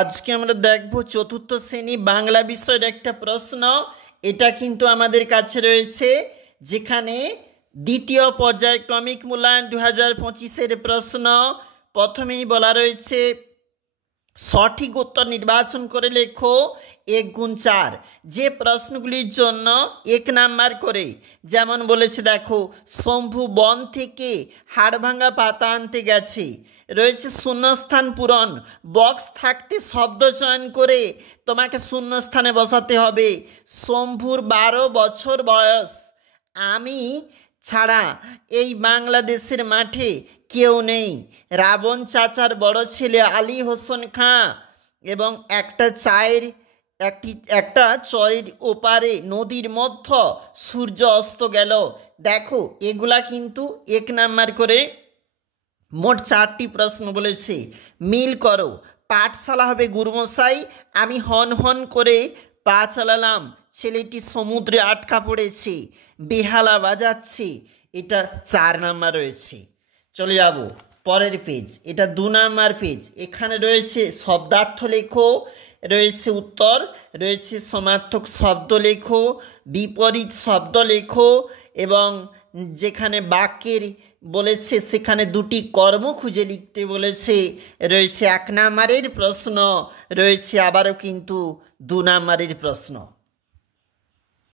আজকে আমরা দেখব চতুর্থ শ্রেণী বাংলা বিষয়ের একটা প্রশ্ন। এটা কিন্তু আমাদের কাছে রয়েছে, যেখানে দ্বিতীয় পর্যায়ক্রমিক মূল্যায়ন 2025-এর প্রশ্ন। প্রথমেই বলা রয়েছে সঠিক উত্তর নির্বাচন করে লেখো 1 গুণ 4। যে প্রশ্নগুলির জন্য 1 নাম্বার করে, যেমন বলেছে দেখো, শম্ভু বন থেকে হাড়ভাঙা পাতা আনতে গেছে। রয়েছে শূন্যস্থান পূরণ, বক্স থাকতে শব্দ চয়ন করে তোমাকে শূন্যস্থানে বসাতে হবে। শম্ভুর 12 বছর বয়স, আমি ছাড়া এই বাংলাদেশের মাঠে কেউ নেই। রাবণ চাচার বড় ছেলে আলী হোসেন খাঁ এবং একটা চরের ওপারে নদীর মধ্য সূর্য অস্ত গেল। দেখো, এগুলা কিন্তু 1 নাম্বার করে। মোট 4টি প্রশ্ন বলেছে, মিল করো। পাঠশালা হবে গুরুমশাই, আমি হন হন করে পা চালালাম, ছেলেটি সমুদ্রে আটকা পড়েছে, বেহালা বাজাচ্ছে। এটা 4 নাম্বার রয়েছে। চলে যাব পরের পেজ, এটা 2 নাম্বার পেজ। এখানে রয়েছে শব্দার্থ লেখো, রয়েছে উত্তর, রয়েছে সমার্থক শব্দ লেখো, বিপরীত শব্দ লেখো, এবং যেখানে বাক্যের বলেছে সেখানে 2টি কর্ম খুঁজে লিখতে বলেছে। রয়েছে 1 নাম্বারের প্রশ্ন, রয়েছে আবারও কিন্তু 2 নাম্বারের প্রশ্ন।